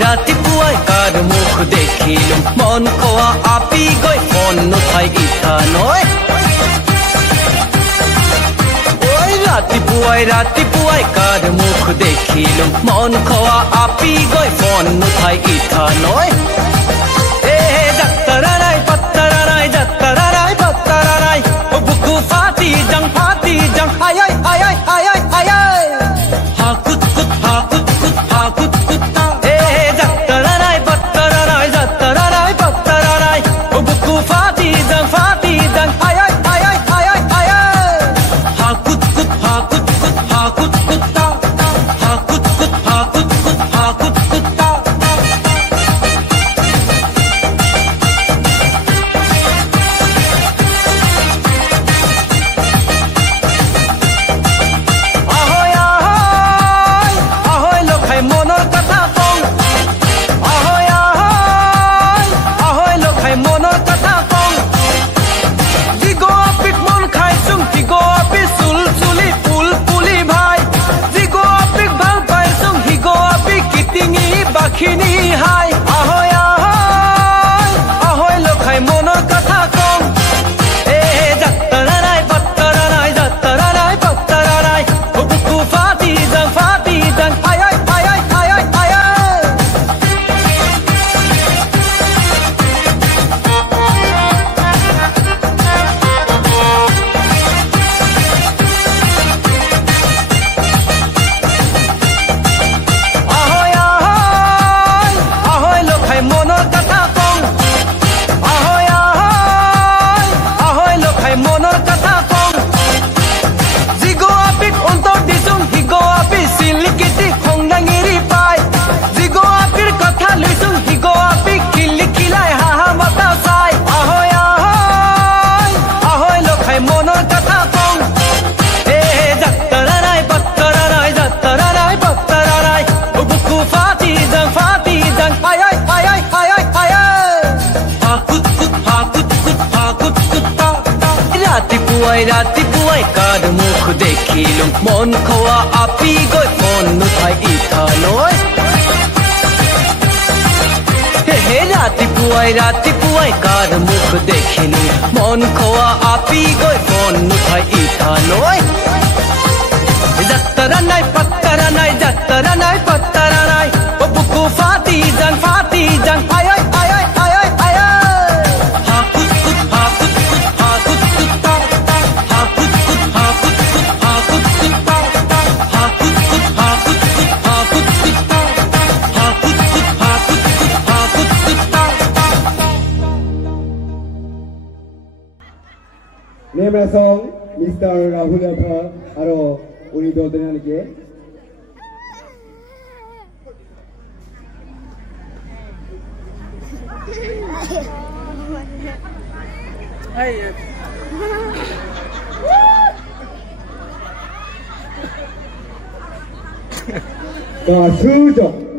ৰাতিপুৱাই কাৰ মুখ দেখিলো মন কোৱা আপি গৈ মন নুঠাই ইঠা নয় ঐ ৰাতিপুৱাই কাৰ মুখ দেখিলো মন কোৱা আপি গৈ মন নুঠাই ইঠা নয় যাত্ৰা নাই পত্ৰা নাই যাত্ৰা নাই পত্ৰা নাই বুকু ফাটি যাং আয় আয় আয় আয় আয় আয় আয় হাকুত কুত হাকুত কুত হাকুত কুত ৰাতিপুৱাই কাৰ মুখ দেখিলো মন খোৱা আপি গৈ মন নুঠাই ইঠা নয় ৰাতিপুৱাই কাৰ মুখ দেখিলো মন খোৱা আপি গৈ মন নুঠাই ইঠা নয় যাত্ৰা নাই পত্ৰা নাই যাত্ৰা নাই পত্ৰা নাই বুকু ফাটি যাং আয় আয় আয় আয় আয় আয় হাকুত কুত হাকুত কুত হাকুত কুত Name a song, Mr. Rahul Abha, Aro, Unido Denanike. Sujo.